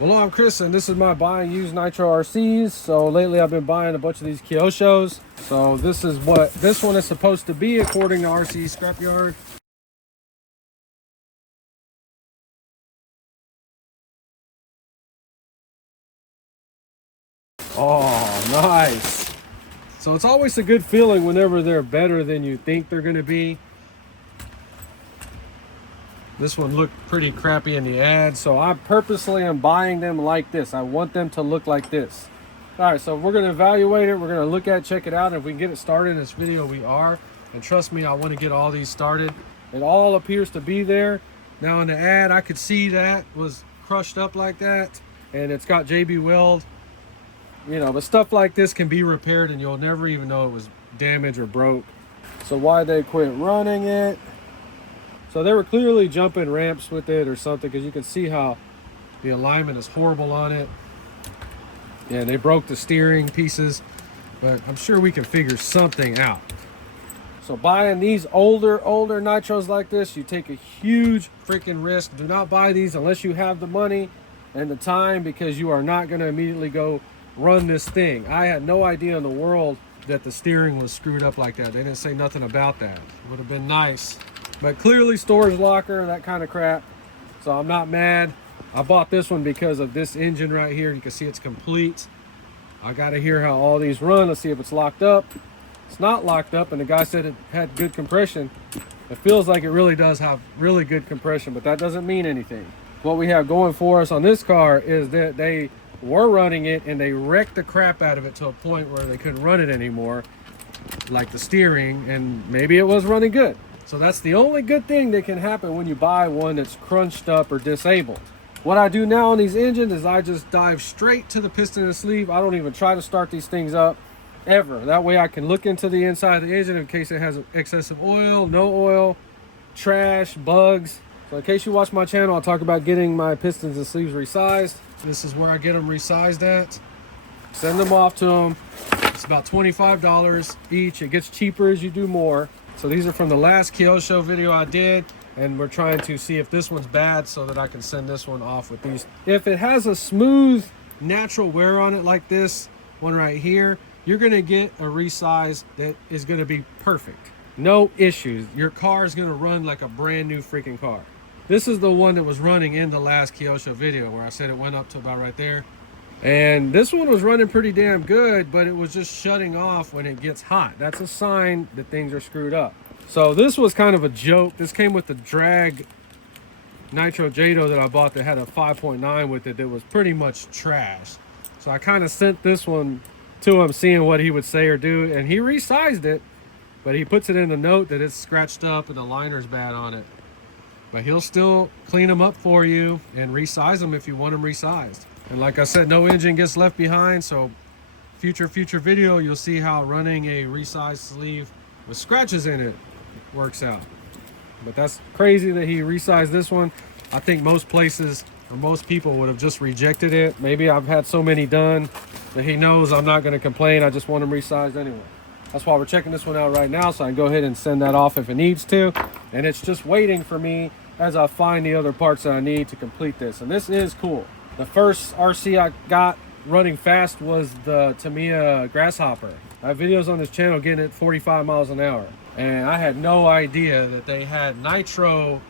Hello, I'm Chris, and this is my buy and use nitro RCs. So lately I've been buying a bunch of these Kyoshos. So this is what this one is supposed to be according to RC Scrapyard. Oh, nice. So it's always a good feeling whenever they're better than you think they're going to be. This one looked pretty crappy in the ad, so I purposely am buying them like this. I want them to look like this. All right, so we're going to evaluate it. We're going to look at it, check it out. And if we can get it started in this video, we are. And trust me, I want to get all these started. It all appears to be there. Now in the ad, I could see that was crushed up like that. And it's got JB Weld. You know, but stuff like this can be repaired and you'll never even know it was damaged or broke. So why they quit running it? So they were clearly jumping ramps with it or something, because you can see how the alignment is horrible on it. Yeah, they broke the steering pieces, but I'm sure we can figure something out. So buying these older nitros like this, you take a huge freaking risk. Do not buy these unless you have the money and the time, because you are not going to immediately go run this thing. I had no idea in the world that the steering was screwed up like that. They didn't say nothing about that. Would have been nice. But clearly storage locker, that kind of crap. So I'm not mad. I bought this one because of this engine right here. You can see it's complete. I got to hear how all these run. Let's see if it's locked up. It's not locked up, and the guy said it had good compression. It feels like it really does have really good compression, but that doesn't mean anything. What we have going for us on this car is that they were running it and they wrecked the crap out of it to a point where they couldn't run it anymore, like the steering, and maybe it was running good. So that's the only good thing that can happen when you buy one that's crunched up or disabled. What I do now on these engines is I just dive straight to the piston and sleeve. I don't even try to start these things up ever. That way I can look into the inside of the engine in case it has excessive oil, no oil, trash, bugs. So in case you watch my channel, I'll talk about getting my pistons and sleeves resized. This is where I get them resized at. Send them off to them. It's about $25 each. It gets cheaper as you do more. So these are from the last Kyosho video I did, and we're trying to see if this one's bad so that I can send this one off with these. If it has a smooth, natural wear on it like this one right here, you're gonna get a resize that is gonna be perfect. No issues. Your car is gonna run like a brand new freaking car. This is the one that was running in the last Kyosho video where I said it went up to about right there. And this one was running pretty damn good, but it was just shutting off when it gets hot. That's a sign that things are screwed up. So this was kind of a joke. This came with the drag nitro Jado that I bought that had a 5.9 with it that was pretty much trash. So I kind of sent this one to him, seeing what he would say or do, and he resized it, but he puts it in the note that it's scratched up and the liner's bad on it. But he'll still clean them up for you and resize them if you want them resized. And like I said, no engine gets left behind. So future video, you'll see how running a resized sleeve with scratches in it works out. But that's crazy that he resized this one. I think most places or most people would have just rejected it. Maybe I've had so many done that he knows I'm not going to complain. I just want them resized anyway. That's why we're checking this one out right now, so I can go ahead and send that off if it needs to. And it's just waiting for me as I find the other parts that I need to complete this. And this is cool. The first RC I got running fast was the Tamiya Grasshopper. I have videos on this channel getting it 45 miles an hour. And I had no idea that they had nitro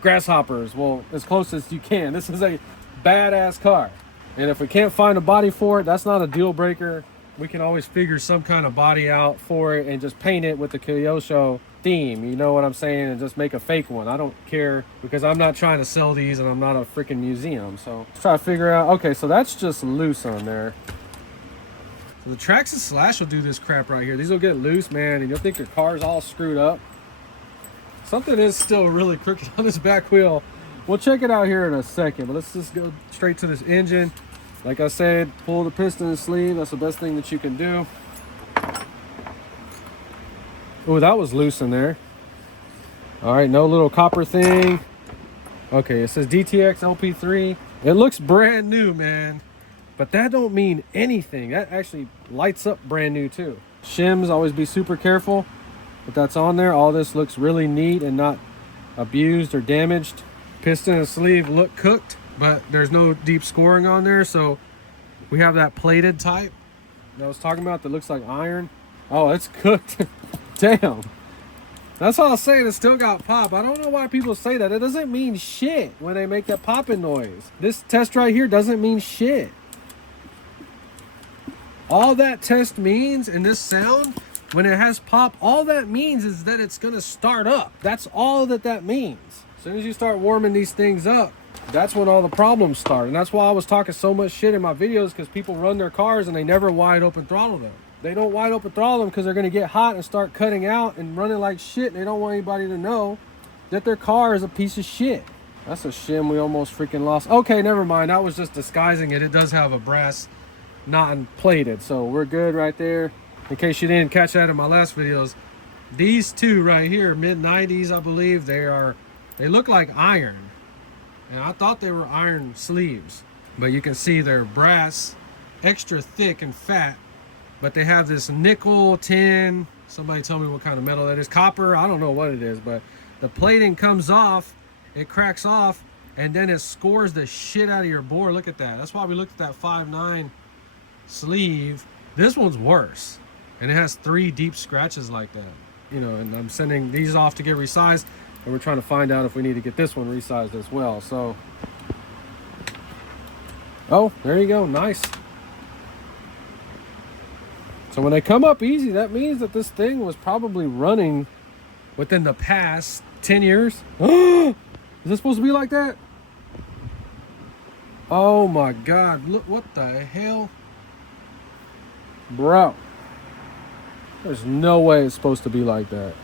Grasshoppers. Well, as close as you can. This is a badass car. And if we can't find a body for it, that's not a deal breaker. We can always figure some kind of body out for it and just paint it with the Kyosho theme, you know what I'm saying, and just make a fake one. I don't care, because I'm not trying to sell these and I'm not a freaking museum. So let's try to figure out. Okay, so that's just loose on there. So the Traxxas Slash will do this crap right here. These will get loose, man, and you'll think your car's all screwed up. Something is still really crooked on this back wheel. We'll check it out here in a second, but let's just go straight to this engine. Like I said, pull the piston and sleeve. That's the best thing that you can do. Oh, that was loose in there. All right, no little copper thing. Okay, it says DTX LP3. It looks brand new, man. But that don't mean anything. That actually lights up brand new too. Shims, always be super careful. But that's on there. All this looks really neat and not abused or damaged. Piston and sleeve look cooked. but there's no deep scoring on there. So we have that plated type that I was talking about that looks like iron. Oh, it's cooked. Damn. That's all I'm saying. It still got pop. I don't know why people say that. It doesn't mean shit when they make that popping noise. This test right here doesn't mean shit. All that test means in this sound, when it has pop, all that means is that it's going to start up. That's all that means. As soon as you start warming these things up, that's when all the problems start. And that's why I was talking so much shit in my videos, because people run their cars and they never wide open throttle them. They don't wide open throttle them because they're going to get hot and start cutting out and running like shit. And they don't want anybody to know that their car is a piece of shit. That's a shim we almost freaking lost. Okay, never mind. That was just disguising it. It does have a brass knot and plated, so we're good right there. In case you didn't catch that in my last videos, these two right here, mid-90s, I believe, they look like iron. And I thought they were iron sleeves, but you can see they're brass, extra thick and fat, but they have this nickel, tin, somebody tell me what kind of metal that is, copper, I don't know what it is, but the plating comes off, it cracks off, and then it scores the shit out of your bore. Look at that. That's why we looked at that 5.9 sleeve. This one's worse, and it has 3 deep scratches like that. You know, and I'm sending these off to get resized, and we're trying to find out if we need to get this one resized as well. So, oh, there you go. Nice. So when they come up easy, that means that this thing was probably running within the past 10 years. Is this supposed to be like that? Oh my God, look, what the hell? Bro, there's no way it's supposed to be like that.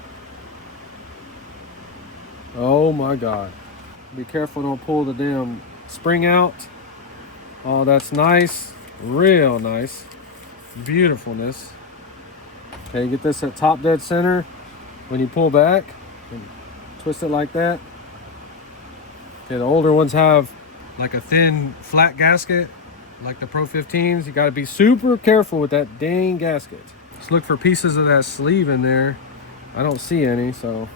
Oh my God. Be careful, don't pull the damn spring out. Oh, that's nice. Real nice. Beautifulness. Okay, get this at top dead center. When you pull back and twist it like that. Okay, the older ones have like a thin flat gasket, like the Pro 15s. You got to be super careful with that dang gasket. Let's look for pieces of that sleeve in there. I don't see any. So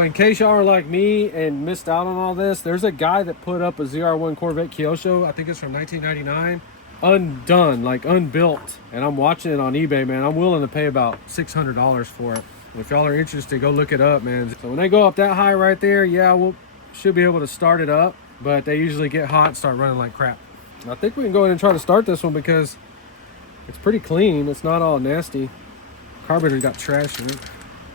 in case y'all are like me and missed out on all this, there's a guy that put up a ZR1 Corvette Kyosho. I think it's from 1999. Undone, like unbuilt, and I'm watching it on eBay, man. I'm willing to pay about $600 for it. If y'all are interested, go look it up, man. So when they go up that high right there, yeah, we'll should be able to start it up, but they usually get hot and start running like crap. I think we can go ahead and try to start this one because it's pretty clean. It's not all nasty. Carburetor's got trash in it.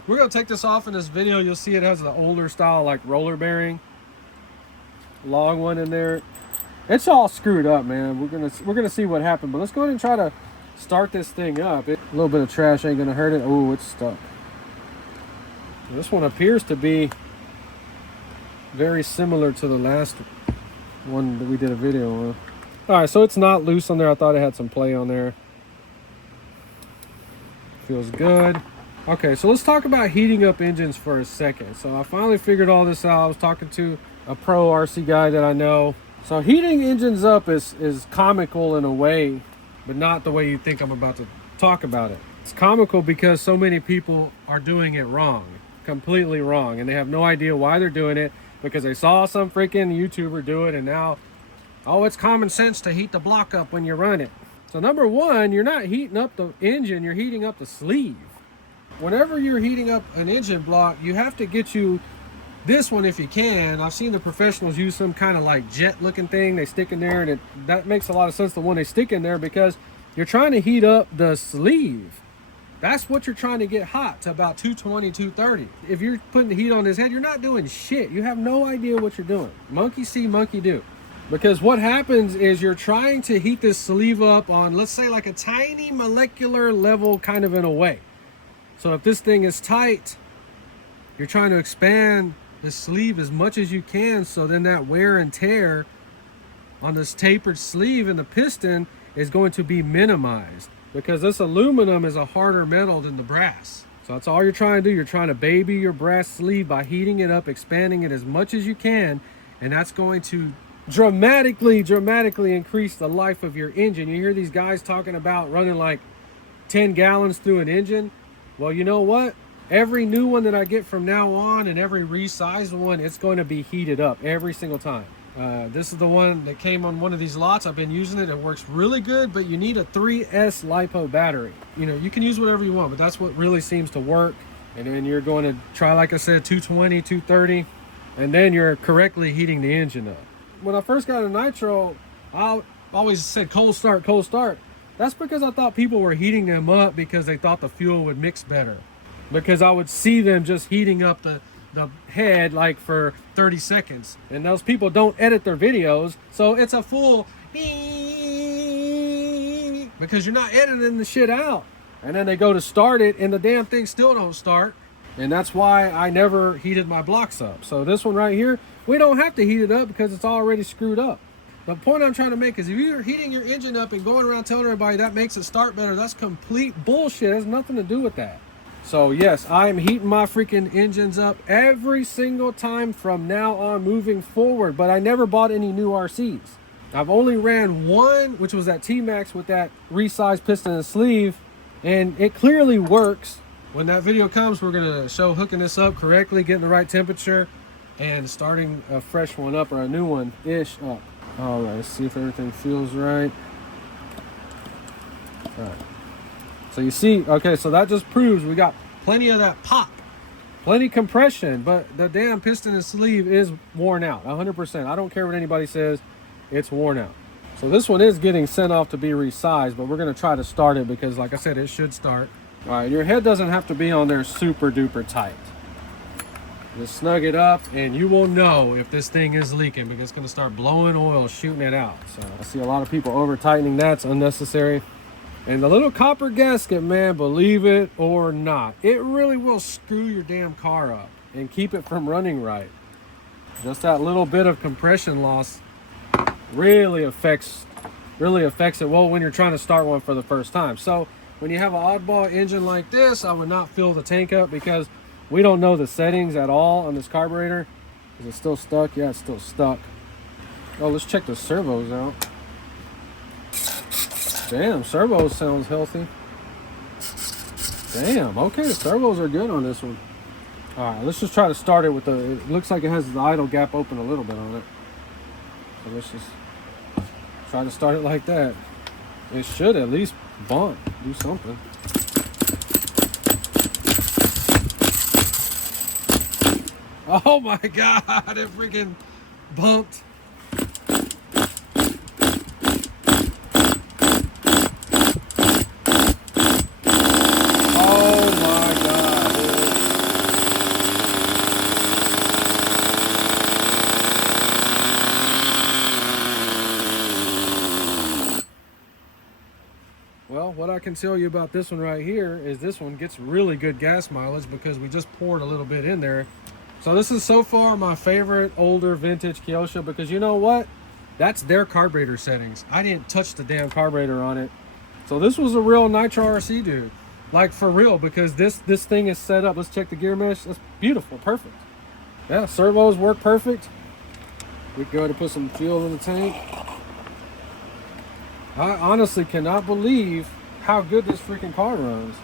We're gonna take this off in this video. You'll see it has the older style like roller bearing, long one in there. It's all screwed up, man. We're gonna see what happened, but let's go ahead and try to start this thing up. A little bit of trash ain't gonna hurt it. Oh, it's stuck. This one appears to be very similar to the last one that we did a video on. All right, so it's not loose on there. I thought it had some play on there. Feels good. Okay, so let's talk about heating up engines for a second. So I finally figured all this out. I was talking to a pro RC guy that I know. So heating engines up is comical in a way, but not the way you think I'm about to talk about it. It's comical because so many people are doing it wrong, completely wrong, and they have no idea why they're doing it because they saw some freaking YouTuber do it, and now, oh, it's common sense to heat the block up when you run it. So number one, you're not heating up the engine, you're heating up the sleeve. Whenever you're heating up an engine block, you have to get you this one if you can. I've seen the professionals use some kind of like jet looking thing they stick in there, and that makes a lot of sense, the one they stick in there, because you're trying to heat up the sleeve. That's what you're trying to get hot to about 220, 230. If you're putting the heat on his head, you're not doing shit. You have no idea what you're doing. Monkey see, monkey do. Because what happens is you're trying to heat this sleeve up on, let's say, like a tiny molecular level kind of in a way. So if this thing is tight, you're trying to expand the sleeve as much as you can, so then that wear and tear on this tapered sleeve and the piston is going to be minimized, because this aluminum is a harder metal than the brass. So that's all you're trying to do. You're trying to baby your brass sleeve by heating it up, expanding it as much as you can, and that's going to dramatically increase the life of your engine. You hear these guys talking about running like 10 gallons through an engine. Well, you know what? Every new one that I get from now on, and every resized one, it's going to be heated up every single time. This is the one that came on one of these lots. I've been using it. It works really good, but you need a 3S LiPo battery. You know, you can use whatever you want, but that's what really seems to work. And then you're going to try, like I said, 220, 230, and then you're correctly heating the engine up. When I first got a nitro, I always said cold start, cold start. That's because I thought people were heating them up because they thought the fuel would mix better. Because I would see them just heating up the head like for 30 seconds. And those people don't edit their videos, so it's a full because you're not editing the shit out. And then they go to start it and the damn thing still don't start. And that's why I never heated my blocks up. So this one right here, we don't have to heat it up because it's already screwed up. The point I'm trying to make is if you're heating your engine up and going around telling everybody that makes it start better, that's complete bullshit. It has nothing to do with that. So yes, I'm heating my freaking engines up every single time from now on moving forward, but I never bought any new RCs. I've only ran one, which was that T-Max with that resized piston and sleeve, and it clearly works. When that video comes, we're gonna show hooking this up correctly, getting the right temperature, and starting a fresh one up, or a new one-ish up. All right, let's see if everything feels right. All right. So you see, okay, so that just proves we got plenty of that pop, plenty compression, but the damn piston and sleeve is worn out, 100%. I don't care what anybody says, it's worn out. So this one is getting sent off to be resized, but we're gonna try to start it because like I said, it should start. All right, your head doesn't have to be on there super duper tight. Just snug it up and you will know if this thing is leaking because it's gonna start blowing oil, shooting it out. So I see a lot of people over tightening. That's unnecessary. And the little copper gasket, man, believe it or not, it really will screw your damn car up and keep it from running right. Just that little bit of compression loss really affects it, well, when you're trying to start one for the first time. So when you have an oddball engine like this, I would not fill the tank up because we don't know the settings at all on this carburetor. Is it still stuck? Yeah, it's still stuck. Oh, let's check the servos out. Damn, servos sounds healthy. Damn, okay, the servos are good on this one. All right, let's just try to start it with it looks like it has the idle gap open a little bit on it. So let's just try to start it like that. It should at least bump, do something. Oh my God, it freaking bumped. Well, what I can tell you about this one right here is this one gets really good gas mileage because we just poured a little bit in there. So this is so far my favorite older vintage Kyosho because you know what? That's their carburetor settings. I didn't touch the damn carburetor on it. So this was a real nitro RC, dude. Like for real, because this thing is set up. Let's check the gear mesh. That's beautiful, perfect. Yeah, servos work perfect. We can go ahead and put some fuel in the tank. I honestly cannot believe how good this freaking car runs.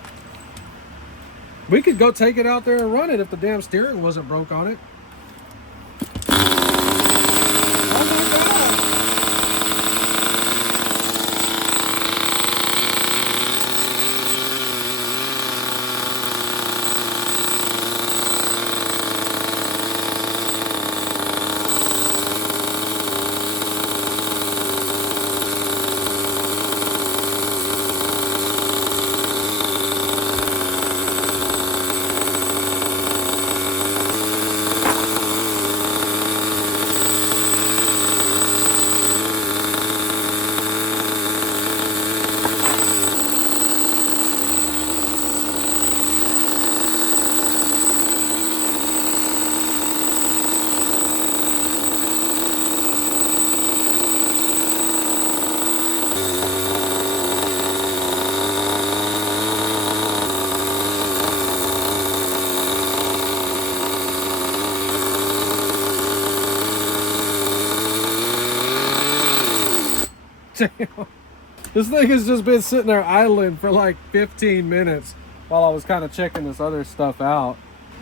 We could go take it out there and run it if the damn steering wasn't broke on it. Oh my God! Damn. This thing has just been sitting there idling for like 15 minutes while I was kind of checking this other stuff out.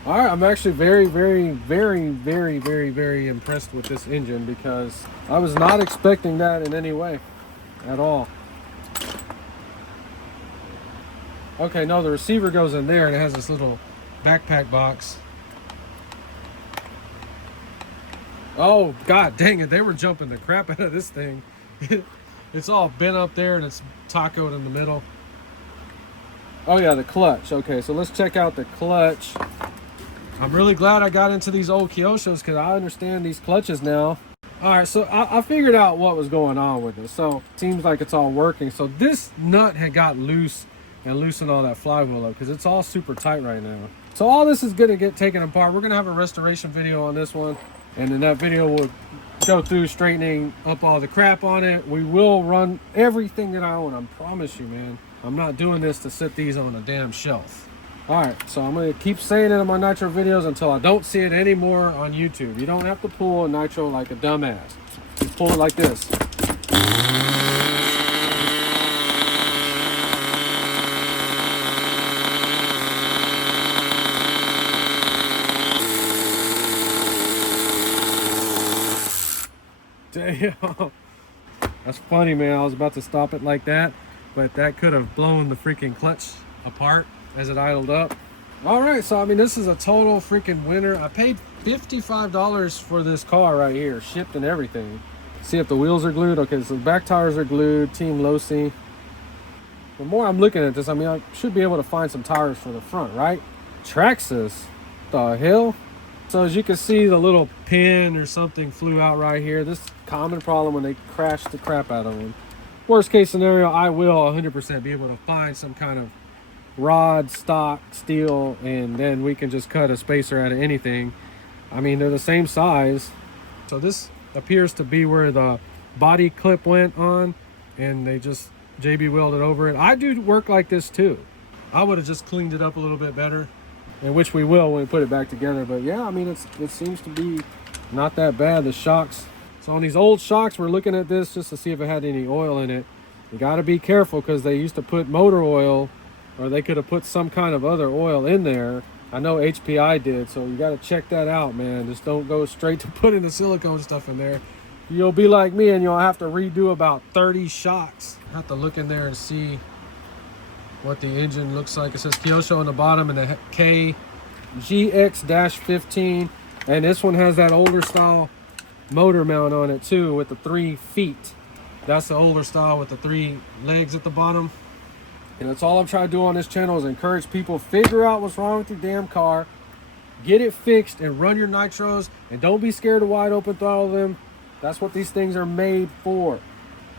All right, I'm actually very, very, very, very, very, very impressed with this engine because I was not expecting that in any way at all. Okay, no, the receiver goes in there and it has this little backpack box. Oh, God dang it. They were jumping the crap out of this thing. It's all bent up there and it's tacoed in the middle. Oh, yeah, the clutch. Okay, so let's check out the clutch. I'm really glad I got into these old Kyoshos because I understand these clutches now. All right, so I figured out what was going on with it. So it seems like it's all working. So this nut had got loose and loosened all that flywheel up because it's all super tight right now. So all this is going to get taken apart. We're going to have a restoration video on this one. And in that video, we'll go through straightening up all the crap on it. We will run everything that I own. I promise you, man. I'm not doing this to sit these on a damn shelf. All right, so I'm going to keep saying it in my nitro videos until I don't see it anymore on YouTube. You don't have to pull a nitro like a dumbass. You pull it like this. Damn. That's funny, man. I was about to stop it like that, but that could have blown the freaking clutch apart as it idled up. All right, so I mean, this is a total freaking winner. I paid $55 for this car right here, shipped and everything. See if the wheels are glued. Okay, so the back tires are glued, Team Losi. The more I'm looking at this, I mean, I should be able to find some tires for the front, right? Traxxas, the hell? So as you can see, the little pin or something flew out right here. This is a common problem when they crash the crap out of them. Worst case scenario, I will 100% be able to find some kind of rod, stock, steel, and then we can just cut a spacer out of anything. I mean, they're the same size. So this appears to be where the body clip went on, and they just JB welded over it. I do work like this too. I would have just cleaned it up a little bit better, and which we will when we put it back together. But yeah, I mean, it seems to be not that bad. The shocks. So on these old shocks, we're looking at this just to see if it had any oil in it. You got to be careful because they used to put motor oil, or they could have put some kind of other oil in there. I know HPI did, so you got to check that out, man. Just don't go straight to putting the silicone stuff in there. You'll be like me and you'll have to redo about 30 shocks. I have to look in there and see what the engine looks like. It says Kyosho on the bottom and the K GX-15. And this one has that older style motor mount on it too with the 3 feet. That's the older style with the 3 legs at the bottom. And that's all I'm trying to do on this channel is encourage people, figure out what's wrong with your damn car, get it fixed, and run your nitros, and don't be scared to wide open throttle them. That's what these things are made for.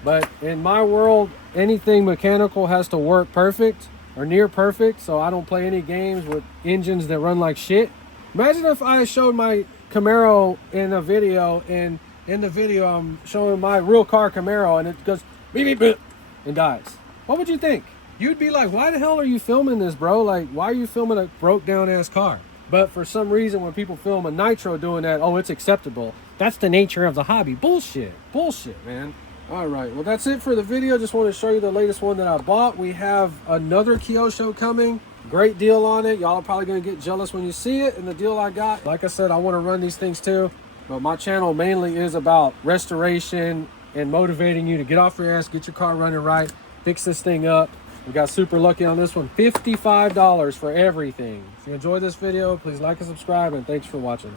But in my world, anything mechanical has to work perfect or near perfect, so I don't play any games with engines that run like shit. Imagine if I showed my Camaro in a video, and in the video I'm showing my real car Camaro, and it goes beep beep beep and dies. What would you think? You'd be like, why the hell are you filming this, bro? Like, why are you filming a broke down ass car? But for some reason, when people film a nitro doing that, oh, it's acceptable. That's the nature of the hobby. Bullshit. Bullshit, man. All right, well, that's it for the video. Just want to show you the latest one that I bought. We have another Kyosho coming. Great deal on it. Y'all are probably going to get jealous when you see it and the deal I got. Like I said, I want to run these things too. But my channel mainly is about restoration and motivating you to get off your ass, get your car running right, fix this thing up. We got super lucky on this one. $55 for everything. If you enjoyed this video, please like and subscribe, and thanks for watching.